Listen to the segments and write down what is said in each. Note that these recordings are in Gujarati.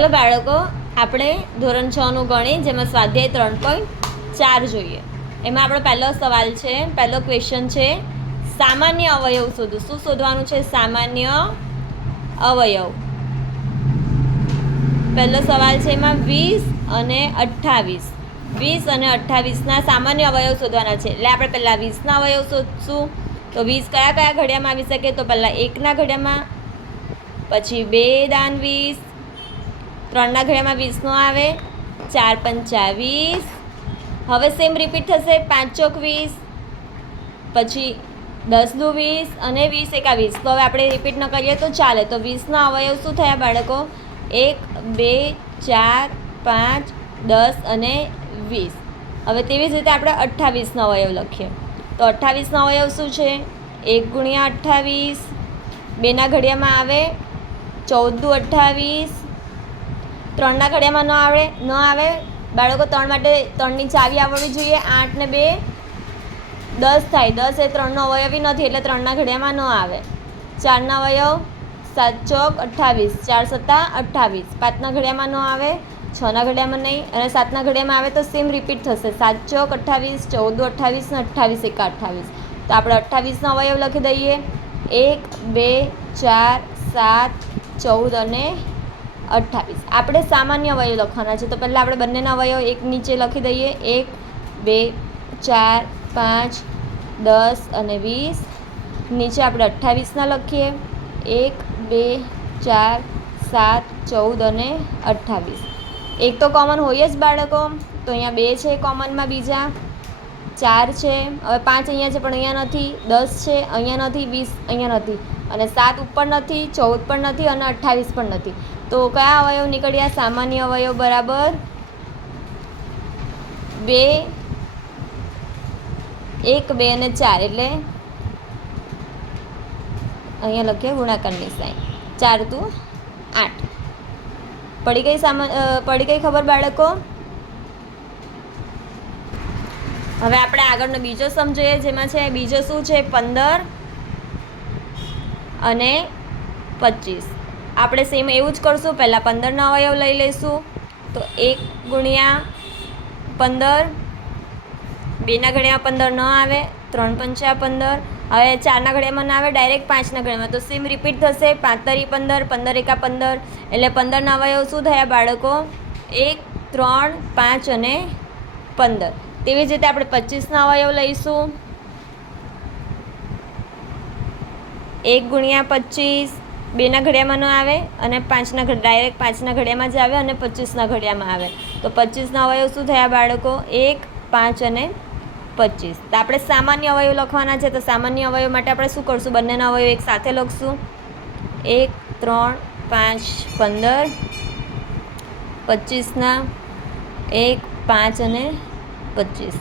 ચાલો બાળકો, આપણે ધોરણ 6 નું ગણિત જેમાં સ્વાધ્યાય 3.4 જોઈએ. એમાં આપણો પહેલો સવાલ છે, પહેલો ક્વેશ્ચન છે, સામાન્ય અવયવ શોધો. શું શોધવાનું છે? સામાન્ય અવયવ. પહેલો સવાલ છે એમાં 20 અને 28. 20 અને 28ના સામાન્ય અવયવ શોધવાના છે. એટલે આપણે પહેલાં 20ના અવયવ શોધશું. તો 20 કયા કયા ઘડિયામાં આવી શકે? તો પહેલાં 1ના ઘડિયામાં, પછી 2 દાન 20, 3ના ઘડિયામાં 20 નો આવે, 4 પંચા 20. હવે સેમ રિપીટ થશે, 5 ચોક 20, પછી 10 દુ 20 અને 20 એકા 20. તો હવે આપણે રિપીટ ન કરીએ તો ચાલે. તો 20ના અવયવ શું થયા બાળકો? 1 2 4 5 10 અને 20. હવે તેવી જ રીતે આપણે 28નો અવયવ લખીએ. તો 28નો અવયવ શું છે? 1 ગુણ્યા 28, 2ના ઘડિયામાં આવે 14 દુ 28, 3ના ઘડિયામાં ન આવે બાળકો. 3 માટે 3ની ચાવી આવડવી જોઈએ. 8 ને 2 10 થાય. 10 એ 3નો અવયવી નથી એટલે 3ના ઘડિયામાં ન આવે. 4ના અવયવ 7 ચોક 28, 4 સત્તા 28. 5ના ઘડિયામાં ન આવે, 6ના ઘડિયામાં નહીં, અને 7ના ઘડિયામાં આવે તો સેમ રિપીટ થશે. 7 ચોક 28, 14 28 ને 28 એકા 28. તો આપણે 28નો અવયવ લખી દઈએ. 1 2 4 7 14 અને 28. આપણે સામાન્ય અવયવ લખવાના છે. તો પહેલાં આપણે બંનેના અવયવ એક નીચે લખી દઈએ. 1 2 4 5 10 અને 20. નીચે આપણે 28ના લખીએ. 1 2 4 7 14 અને 28. એક તો કોમન હોય જ બાળકો. તો અહીંયા 2 છે કોમનમાં, બીજા 4 છે, હવે 5 અહીંયા છે પણ અહીંયા નથી, 10 છે અહીંયા નથી, 20 અહીંયા નથી, અને 7 ઉપર નથી, 14 પણ નથી અને 28 પણ નથી. તો કયા અવયવ નીકળ્યા? સામાન્ય અવયવ બરાબર 2 1 2 અને 4. એટલે અહીંયા લખીએ ગુણાકારની સાઈન. 4 દુ 8. પડી ગઈ ખબર બાળકો? હવે આપણે આગળનો બીજો સમ જોઈએ, જેમાં છે બીજો શું છે? 15 અને 25. આપણે સેમ એવું જ કરશું. પહેલાં 15નો અવયવ લઈ લઈશું. તો 1 ગુણ્યા 15, 2ના ઘડિયામાં 15 ન આવે, 3 પંચા 15. હવે 4ના ઘડિયામાં ના આવે, ડાયરેક્ટ 5ના ઘડિયામાં. તો સેમ રિપીટ થશે. 5 તરી 15, 15 એકા 15. એટલે 15ના અવયવ શું થયા બાળકો? 1 3 5 અને 15. તેવી જ રીતે આપણે 25ના અવયવ લઈશું. 1 ગુણ્યા 25, 2ના ઘડિયામાં ન આવે અને ડાયરેક્ટ 5ના ઘડિયામાં જ આવે અને 25ના ઘડિયામાં આવે. તો 25ના અવયવ શું થયા બાળકો? 1 5 અને 25. તો આપણે સામાન્ય અવયવ લખવાના છે. તો સામાન્ય અવયવ માટે આપણે શું કરશું? બંનેના અવયવ એક સાથે લખશું. 1 3 5 15, 25ના 1 5 અને 25.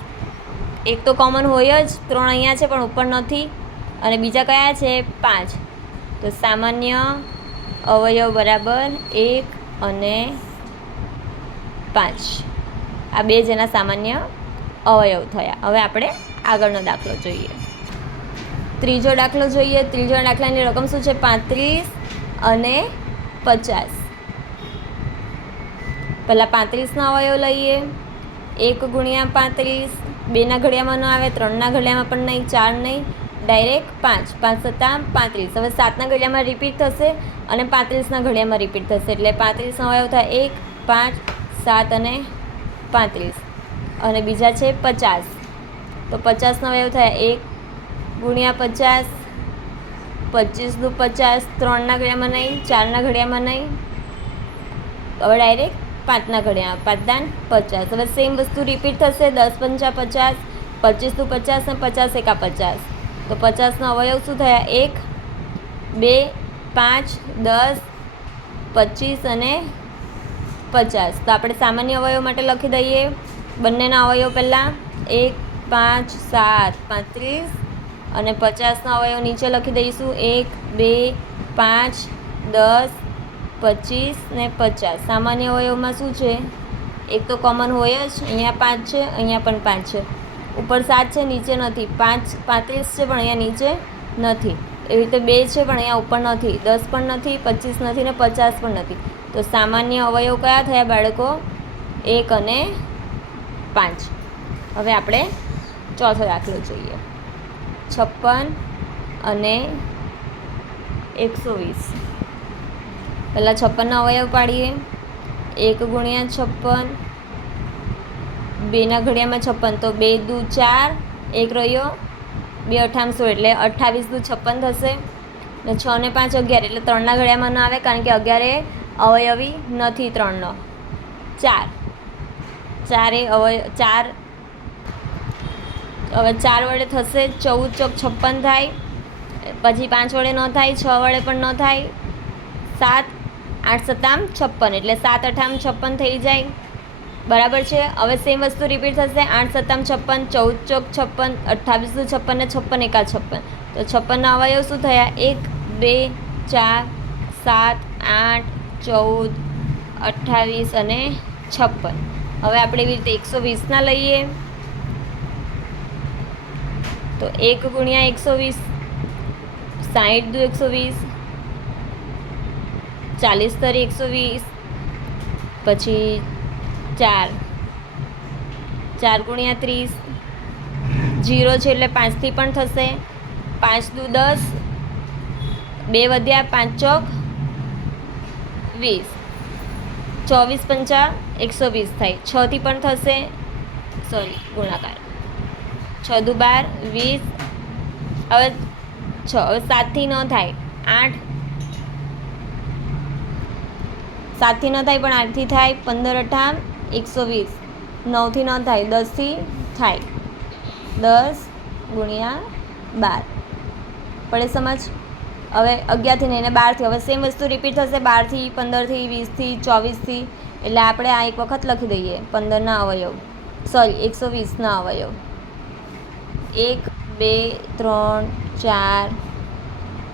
એક તો કોમન હોય જ, 3 અહીંયા છે પણ ઉપર નથી, અને બીજા કયા છે? 5. તો સામાન્ય અવયવ બરાબર 1 અને 5. આ બે જેના સામાન્ય અવયવ થયા. હવે આપણે આગળનો દાખલો જોઈએ. ત્રીજો દાખલો જોઈએ. ત્રીજો દાખલાની રકમ શું છે? 35 અને 50. પહેલાં 35નો અવયવ લઈએ. 1 ગુણ્યા 35, 2ના ઘડિયામાં ન આવે, 3ના ઘડિયામાં પણ નહીં, 4 નહીં, ડાયરેક્ટ 5. 5 સત્તા 35. હવે 7ના ઘડિયામાં રિપીટ થશે અને 35ના ઘડિયામાં રિપીટ થશે. એટલે 35નો અવયવ થાય 1 5 7 અને 35. અને બીજા છે 50. તો 50નો અવયવ થાય 1 ગુણ્યા 50, 25 દુ 50, 3ના ઘડિયામાં નહીં, 4ના ઘડિયામાં નહીં, હવે ડાયરેક્ટ 5ના ઘડિયામાં, 5 દાન 50. હવે સેમ વસ્તુ રિપીટ થશે. 10 પંચા 50, 25 દુ 50 અને 50 એકા 50. તો 50નો અવયવ શું થયા? 1 2 5 10 25 અને 50. તો આપણે સામાન્ય અવયવ માટે લખી દઈએ. બંનેના અવયવ પહેલાં 1 5 7 35, અને 50ના અવયવ નીચે લખી દઈશું. 1 2 5 10 25 ને 50. સામાન્ય અવયવમાં શું છે? એક તો કોમન હોય જ. અહીંયા 5 છે, અહીંયા પણ 5 છે, ઉપર 7 છે, નીચે નથી. 5 35 છે પણ અહીંયા નીચે નથી. એવી રીતે 2 છે પણ અહીંયા ઉપર નથી, 10 પણ નથી, 25 નથી ને 50 પણ નથી. તો તો સામાન્ય અવયવ કયા થયા બાળકો? 1 અને 5. હવે આપણે ચોથો દાખલો જોઈએ. 56 અને 120. પહેલાં 56ના અવયવ પાડીએ. 1 ગુણ્યા 56, 2ના ઘડિયામાં 56, તો 2 દુ 4, 1 રહ્યો, 2 અઠામ 16 એટલે 28 દુ 56 થશે. ને 6 ને 5 11 એટલે 3ના ઘડિયામાં ન આવે, કારણ કે 11 એ અવયવી નથી 3નો. 4 એ અવયવ 4, હવે 4 વડે થશે, 14 ચોક 56 થાય, પછી 5 વડે ન થાય, 6 વડે પણ ન થાય, 7, 8 સત્તામ 56 એટલે 7 અઠામ 56 થઈ જાય. બરાબર છે. હવે સેમ વસ્તુ રિપીટ થશે. 8 સત્તામ 56, 14 ચોક 56, 28 દુ 56 ને 56 એકા 56. તો 56ના અવયવ શું થયા? 1, 2, 4, 7, 8, 14, 28 અને 56. હવે આપણે એવી રીતે 120ના લઈએ. તો 1 ગુણ્યા 120, 60 દુ 120, 40 તરી 120, પછી 4 ગુણ્યા 30, 0 છે એટલે 5થી પણ થશે. 5 દુ 10, 2 વધ્યા, 5 ચોક 20, 24 પંચા 120 થાય. 6થી પણ થશે, સોરી ગુણાકાર, 6 દુ 12, 20, હવે 7થી ન થાય, 8, 7થી ન થાય પણ 8થી થાય, 15 અઠામ 120, 9થી ન થાય, 10થી થાય, 10 ગુણ્યા 12 પડે સમજ. હવે 11થી નહીં ને 12થી, હવે સેમ વસ્તુ રિપીટ થશે. 12થી, 15થી, 20થી, 24થી, એટલે આપણે આ એક વખત લખી દઈએ 15ના અવયવ, સોરી 120ના અવયવ. 1, 2, 3, 4,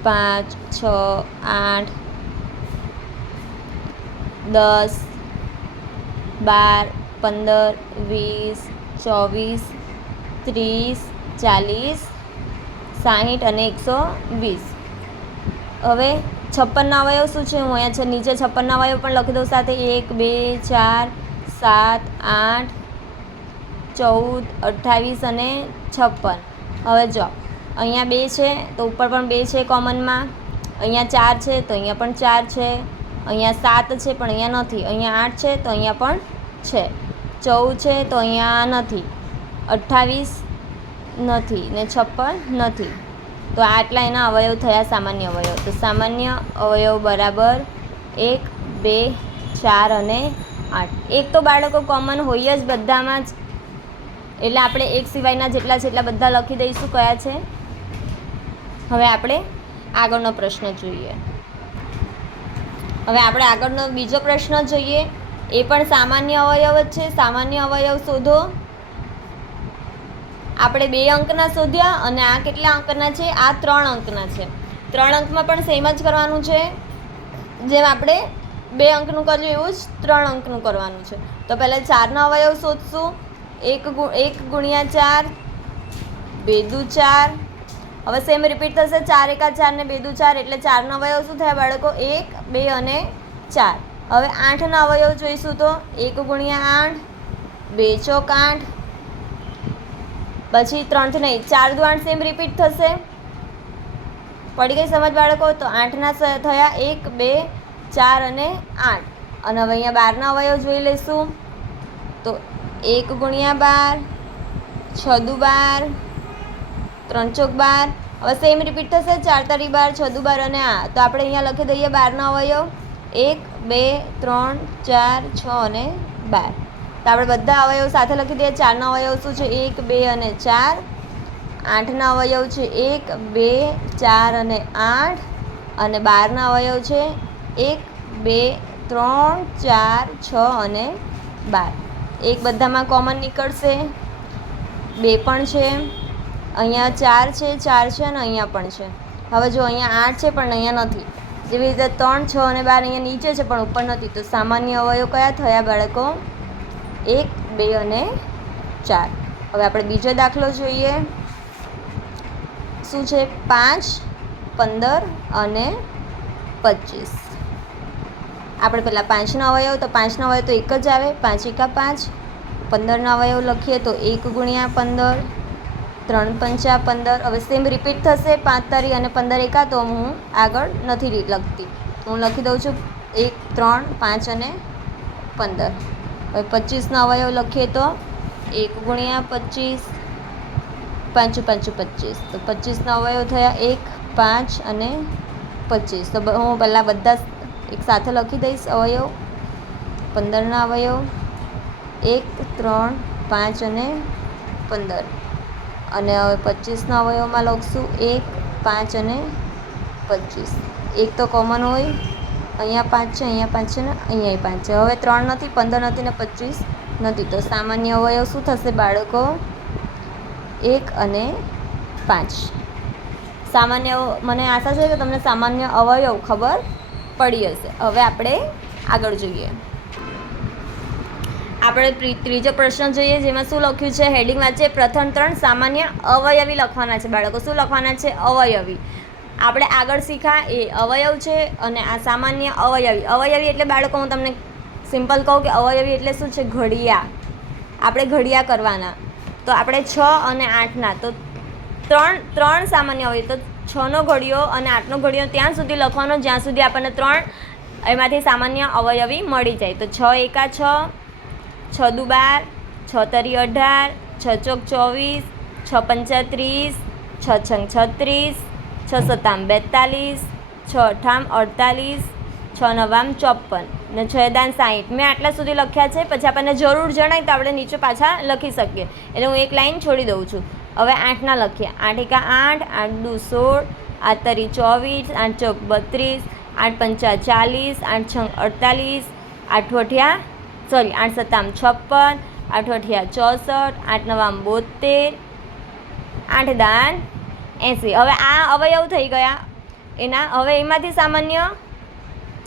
5, 6, 8, 10, 12, 15, 20, 24, 30, 40, 60 અને 120. હવે 56ના અવયવ શું છે? હું અહીંયા છે નીચે 56ના અવયવ પણ લખી દઉં સાથે. 1, 2, 4, 7, 8, 14, 28 અને 56. હવે જો અહીંયા 2 છે તો ઉપર પણ 2 છે કોમનમાં. અહીંયા 4 છે તો અહીંયા પણ 4 છે. અહીંયા 7 છે પણ અહીંયા નથી. અહીંયા 8 છે તો અહીંયા પણ છે. 14 છે તો અહીંયા નથી. 28 નથી ને 56 નથી. તો આટલા એના અવયવ થયા, સામાન્ય અવયવ. તો સામાન્ય અવયવ બરાબર 1, 2, 4 અને 8. એક તો બાળકો કોમન હોય જ બધામાં જ, એટલે આપણે એક સિવાયના જેટલા છે એટલા બધા લખી દઈશું કયા છે. હવે આપણે આગળનો પ્રશ્ન જોઈએ. હવે આપણે આગળનો બીજો પ્રશ્ન જોઈએ. એ પણ સામાન્ય અવયવ જ છે. સામાન્ય અવયવ શોધો. આપણે 2 અંકના શોધ્યા અને આ કેટલા અંકના છે? આ 3 અંકના છે. 3 અંકમાં પણ સેમ જ કરવાનું છે. જેમ આપણે 2 અંકનું કર્યું એવું જ 3 અંકનું કરવાનું છે. તો પહેલાં 4ના અવયવ શોધશું. 1 ગુણ્યા 4, 2 દુ 4. હવે સેમ રિપીટ થશે. 4 એકા 4 ને 2 દુ 4 એટલે 4ના અવયવ શું થયા બાળકો? 1, 2 અને 4. હવે 8ના અવયવ જોઈશું તો 1 ગુણ્યા 8, 2 ચોક 8, પછી 3થી નહીં 4 દુ 8 સેમ રિપીટ થશે. પડી ગઈ સમજ બાળકો? તો 8ના થયા 1, 2, 4 અને 8. અને હવે અહીંયા 12ના અવયવ જોઈ લઈશું. તો 1 ગુણ્યા 12, 6 દુ 12, 3 ચોક 12. હવે સેમ રિપીટ થશે. 4 તારી 12, 6 દુ 12 અને આ. તો આપણે અહીંયા લખી દઈએ 12ના અવયવ. 1, 2, 3, 4, 6 અને 12. તો આપણે બધા અવયવ સાથે લખી દઈએ. 4ના અવયવ શું છે? 1, 2 અને 4. 8ના અવયવ છે 1, 2, 4 અને 8. અને 12ના અવયવ છે 1, 2, 3, 4, 6 અને 12. એક બધામાં કોમન નીકળશે. 2 પણ છે. અહીંયા 4 છે, 4 છે અને અહીંયા પણ છે. હવે જો અહીંયા 8 છે પણ અહીંયા નથી. જેવી રીતે 3, 6 અને 12 અહીંયા નીચે છે પણ ઉપર નથી. તો સામાન્ય અવયવ કયા થયા બાળકો? 1, 2 અને 4. હવે આપણે બીજો દાખલો જોઈએ. શું છે? 5, 15 અને 25. આપણે પહેલાં 5નો અવયવ, તો 5નો અવયવ તો 1 જ આવે, 5 એકા 5. 15નો અવયવ લખીએ તો 1 ગુણ્યા 15, 3 પંચા 15. હવે સેમ રિપીટ થશે 5 તારી અને 15 એકા, તો હું આગળ નથી લખતી, હું લખી દઉં છું 1, 3, 5 અને 15. હવે 25નો અવયવ લખીએ તો 1 ગુણ્યા 25, 5 5 25. તો 25નો અવયવ થયા 1, 5 અને 25. તો હું પહેલાં બધા એક સાથે લખી દઈશ અવયવ. 15ના અવયવ 1, 3, 5 અને 15. અને હવે 25ના અવયવમાં લખશું 1, 5 અને 25. 1 તો કોમન હોય, અહીંયા 5 છે, અહીંયા 5 છે ને અહીંયા 5 છે. હવે 3 નથી, 15 નથી ને 25 નથી, તો સામાન્ય અવયવ શું થશે બાળકો? 1 અને 5. સામાન્ય, મને આશા છે કે તમને સામાન્ય અવયવ ખબર પડી હશે. હવે આપણે આગળ જોઈએ. આપણે ત્રીજો પ્રશ્ન જોઈએ, જેમાં શું લખ્યું છે, હેડિંગ વાંચીએ. પ્રથમ 3 સામાન્ય અવયવી લખવાના છે બાળકો. શું લખવાના છે? અવયવી. આપણે આગળ શીખા એ અવયવ છે અને આ સામાન્ય અવયવી. અવયવી એટલે બાળકો હું તમને સિમ્પલ કહું કે અવયવી એટલે શું છે? ઘડિયા. આપણે ઘડિયા કરવાના. તો આપણે 6 અને 8ના, તો ત્રણ સામાન્ય અવયવ, તો 6નો ઘડિયો અને 8નો ઘડિયો ત્યાં સુધી લખવાનો જ્યાં સુધી આપણને 3 એમાંથી સામાન્ય અવયવી મળી જાય. તો 6 એકા 6, 6 દુ 12, 6 તરી 18, 6 ચોક 24, 6 પંચા 30, 6 છંગ 36, 6 સત્તામ 42, 6 અઠામ 48, 6 નવામ 54 ને 6 દાન 60. મેં આટલા સુધી લખ્યા છે. પછી આપણને જરૂર જણાય તો આપણે નીચે પાછા લખી શકીએ. એટલે હું એક લાઈન છોડી દઉં છું. હવે 8ના લખીએ. 8 એકા 8, 8 દુ 16, 8 તરી 24, 8 ચોક 32, 8 પંચા 40, 8 છંગ 48, 8 અઠિયા 8 સત્તામ 56, 8 અઠિયા 64, 8 નવામ 72, 8 દાન 80. હવે આ અવયવ થઈ ગયા એના. હવે એમાંથી સામાન્ય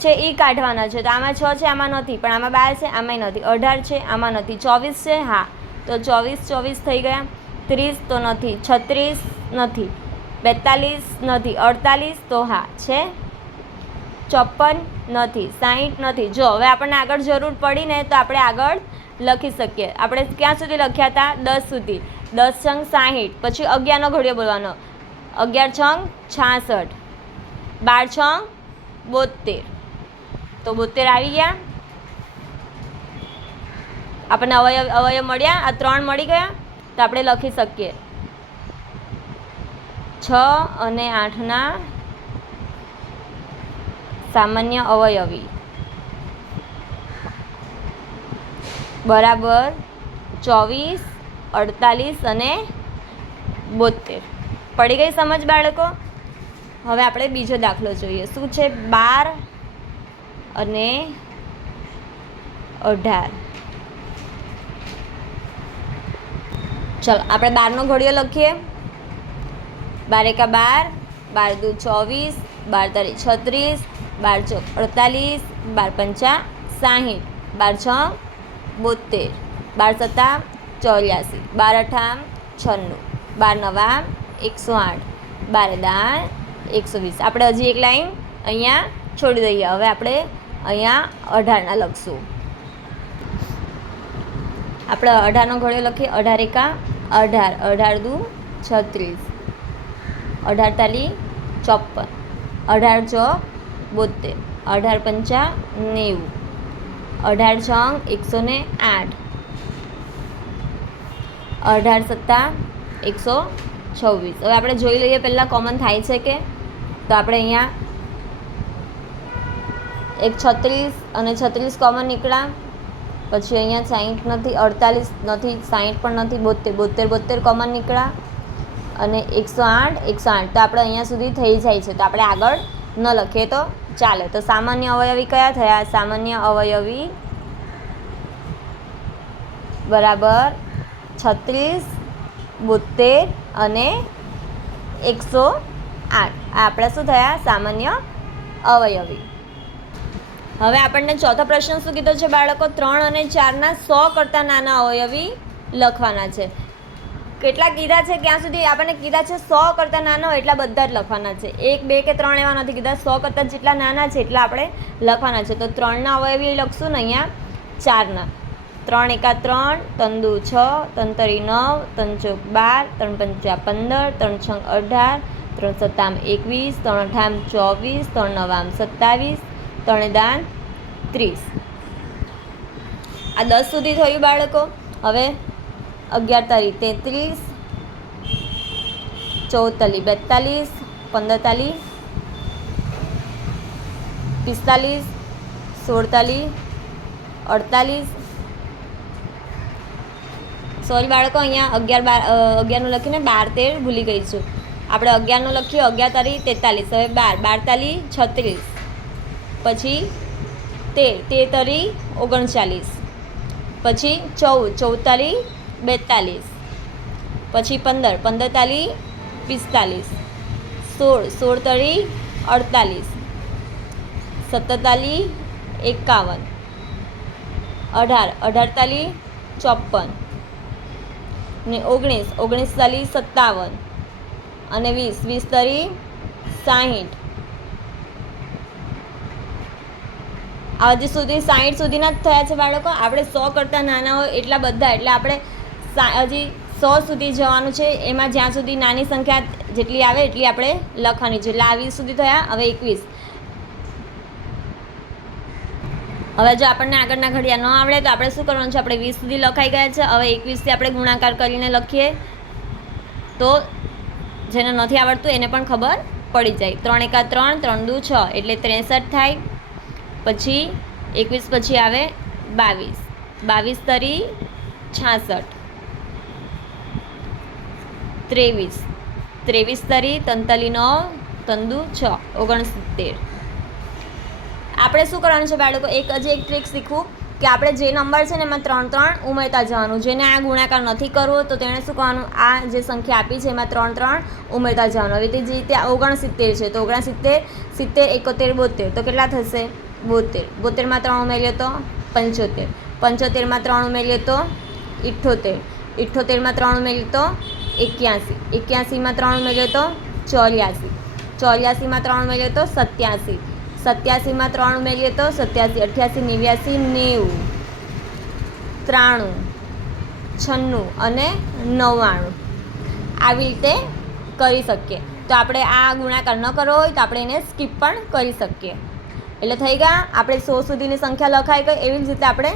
છે એ કાઢવાના છે. તો આમાં 6 છે, આમાં નથી, પણ આમાં 12 છે, આમાંય નથી. 18 છે, આમાં નથી. 24 છે, હા, તો 24 થઈ ગયા. 30 તો નથી. 36 નથી. 42 નથી. 48 તો હા છે. 54 નથી. 60 નથી. જો હવે આપણને આગળ જરૂર પડી ને તો આપણે આગળ લખી શકીએ. આપણે ક્યાં સુધી લખ્યા હતા? 10 સુધી. 10 છંગ 60, પછી 11નો ઘડિયો બોલવાનો. 11 છંગ 66, 12 છંગ 72. તો 72 આવી ગયા. આપણને અવયવ મળ્યા. આ 3 મળી ગયા. તો આપણે લખી શકીએ 6 અને 8ના સામાન્ય અવયવી બરાબર 24, 48 અને 72. પડી ગઈ સમજ બાળકો? હવે આપણે બીજો દાખલો જોઈએ. શું છે? 12 અને 18. ચલો આપણે 12નો ઘડિયો લખીએ. 12 એકા 12, 12 દુ 24, 12 તરી 36, 12 ચોક 48, 12 પંચા 60, 12 છ 72, 12 સત્તા 84, 12 અઠામ 96, 12 નવા 108, 12 દાન 120. આપણે હજી એક લાઈન અહીંયા છોડી દઈએ. હવે આપણે અહીંયા 18ના લખશું. આપણે 18નો ઘડિયો લખીએ. 18 એકા 18, 18 દુ 36, 18 તાલી 54, 18 ચોક 72, 18 પંચા 90, 18 છંગ 108, 18 સત્તા 126. હવે આપણે જોઈ લઈએ પહેલાં કોમન થાય છે કે. તો આપણે અહીંયા એક 36 અને 36 કોમન નીકળ્યા. પછી અહીંયા 60 નથી, 48 નથી, 60 પણ નથી, 72 કોમન નીકળ્યા. અને 108. તો આપણે અહીંયા સુધી થઈ જાય છે. તો આપણે આગળ ન લખીએ તો ચાલે. તો સામાન્ય અવયવી કયા થયા? સામાન્ય અવયવી બરાબર 36, 72 અને 108. આ આપણા શું થયા? સામાન્ય અવયવી. હવે આપણને ચોથો પ્રશ્ન શું કીધો છે બાળકો? 3 અને 4ના 100 કરતાં નાના અવયવી લખવાના છે. કેટલા કીધા છે ક્યાં સુધી આપણને કીધા છે 100 કરતાં નાના હોય એટલા બધા જ લખવાના છે. 1, 2 કે 3 એવા નથી કીધા, 100 કરતાં જેટલા નાના છે એટલા આપણે લખવાના છે. તો 3ના અવયવી લખશું ને અહીંયા 4ના. 3 એકા 3, 3 દુ 6, 3 તરી 9, 3 ચોક 12, 3 પંચા 15, 3 છંગ 18, 3 સત્તામ 21, 3 અઠામ 24, 3 નવામ 27, 3 દાન 30. આ 10 સુધી થયું બાળકો. હવે 11 તારી 33, 14 તાલી 42, 15 તાલી 45, 16 તાલી 48. સોરી બાળકો, અહીંયા 11નું લખીને 12 13 ભૂલી ગઈ છું. આપણે 11નું લખ્યું, 11 તારી 43, હવે 12 તાલી 36, પછી 13 તારી 39, પછી 14 તાલી 42, પછી 15 તાલી 45, 16 તાલી 48, 17 તાલી 51, 18 તાલી 54 ને 19 તાલી 57 અને 20 તારી 60. આજે સુધી 60 સુધીના જ થયા છે બાળકો. આપણે 100 કરતાં નાના હોય એટલા બધા, એટલે આપણે હજી 100 સુધી જવાનું છે. એમાં જ્યાં સુધી નાની સંખ્યા જેટલી આવે એટલી આપણે લખવાની છે. એટલે આ 20 સુધી થયા. હવે 21. હવે જો આપણને આગળના ઘડિયા ન આવડે તો આપણે શું કરવાનું છે? આપણે 20 સુધી લખાઈ ગયા છે. હવે 21થી આપણે ગુણાકાર કરીને લખીએ તો જેને નથી આવડતું એને પણ ખબર પડી જાય. 3 એકા 3, 3 દુ 6 એટલે 63 થાય. પછી 21 પછી આવે 22, 22 તરી 66, 23, 23 તરી 43 9, 3 દુ 6 69. આપણે શું કરવાનું છે બાળકો? હજી એક ટ્રીક શીખવું કે આપણે જે નંબર છે ને એમાં 3 3 ઉમેરતા જવાનું. જેને આ ગુણાકાર નથી કરવો તો તેણે શું કરવાનું? આ જે સંખ્યા આપી છે એમાં 3 3 ઉમેરતા જવાનું. હવે તે જે રીતે 69 છે તો 69 70 71 72 તો કેટલા થશે? 72. 72માં 3 ઉમેરીએ તો 75. 75માં 3 ઉમેરીએ તો 78. 78માં 3 ઉમેરીએ તો 81. 81માં 3 ઉમેરીએ તો 84. 84માં 3 ઉમેરીએ તો 87. 87માં 3 ઉમેરીએ તો 87, 88, 89, 90, 93, 96 અને 99. આવી રીતે કરી શકીએ. તો આપણે આ ગુણાકાર ન કરવો હોય તો આપણે એને સ્કીપ પણ કરી શકીએ. એટલે થઈ ગયા. આપણે 100 સુધીની સંખ્યા લખાઈ ગઈ. એવી જ રીતે આપણે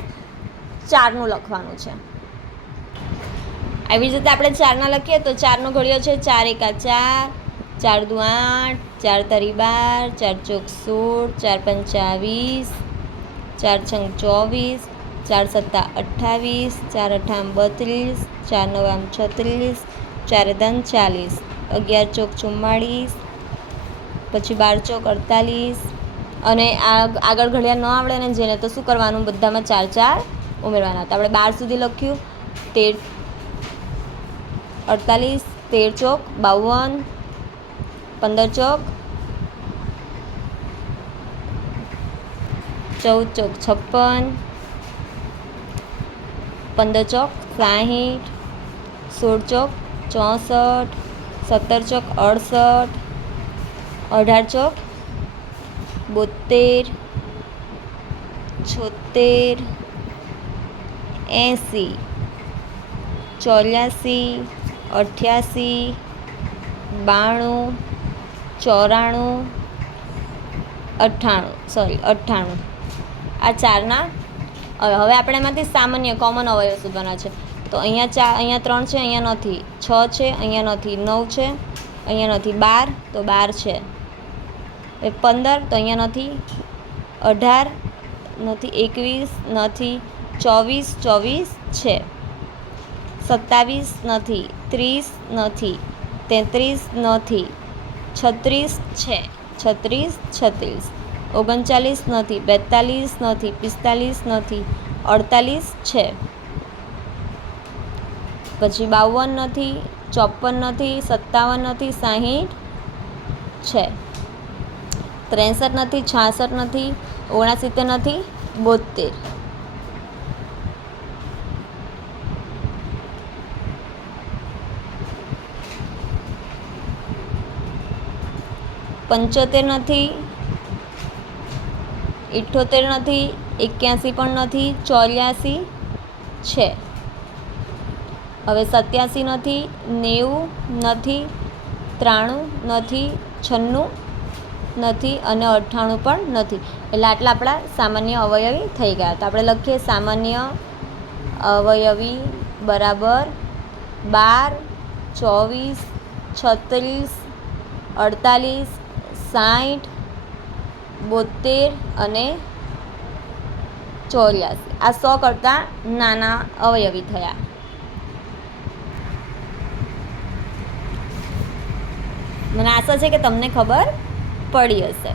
4નું લખવાનું છે. એવી જ રીતે આપણે 4ના લખીએ તો 4નો ઘડિયો છે 4 એકા 4, 4 દુ 8, 4 તરી 12, 4 ચોક 16, 4 પંચા 20, 4 છંગ 24, 4 સત્તા 28, 4 અઠામ 32, 4 નવામ 36, 4 ધન 40, 11 ચોક 44, પછી 12 ચોક 48. અને આગળ ઘડિયા ન આવડે ને જેને તો શું કરવાનું? બધામાં 4 4 ઉમેરવાના. તો આપણે 12 સુધી લખ્યું. 13 48, 13 ચોક 52, 15 ચોક 14 ચોક 56, 15 ચોક 60, 16 ચોક 64, 17 ચોક 68, 18 ચોક 72, 76, 80, 84, 88, 92, 94, 98. આ 4ના. હવે આપણે એમાંથી સામાન્ય કોમન અવયવ શોધવાના છે. તો અહીંયા 3 છે, અહીંયા નથી. 6 છે, અહીંયા નથી. 9 છે, અહીંયા નથી. 12 તો 12 છે. 15 તો અહીંયા નથી. 18 નથી. 21 નથી. 24 છે. 27 નથી. 30 નથી. 33 નથી. 36 છે. 36 39 નથી. 42 નથી. 45 નથી. 48 છે. પછી 52 નથી. 54 નથી. 57 નથી. 60 છે. 63 નથી. 66 નથી. 69 નથી. 72. 75 નથી, 78 નથી, 81 પણ નથી, 84 છે. હવે 87 નથી, 90 નથી, 93 નથી, 96 નથી અને 98 પણ નથી. એટલે આટલા આપણા સામાન્ય અવયવી થઈ ગયા. તો આપણે લખીએ સામાન્ય અવયવી બરાબર 12, 24, 36, 48, 60, 72 અને 84. આ 100 કરતાં નાના અવયવી થયા. મને આશા છે કે તમને ખબર પડી હશે.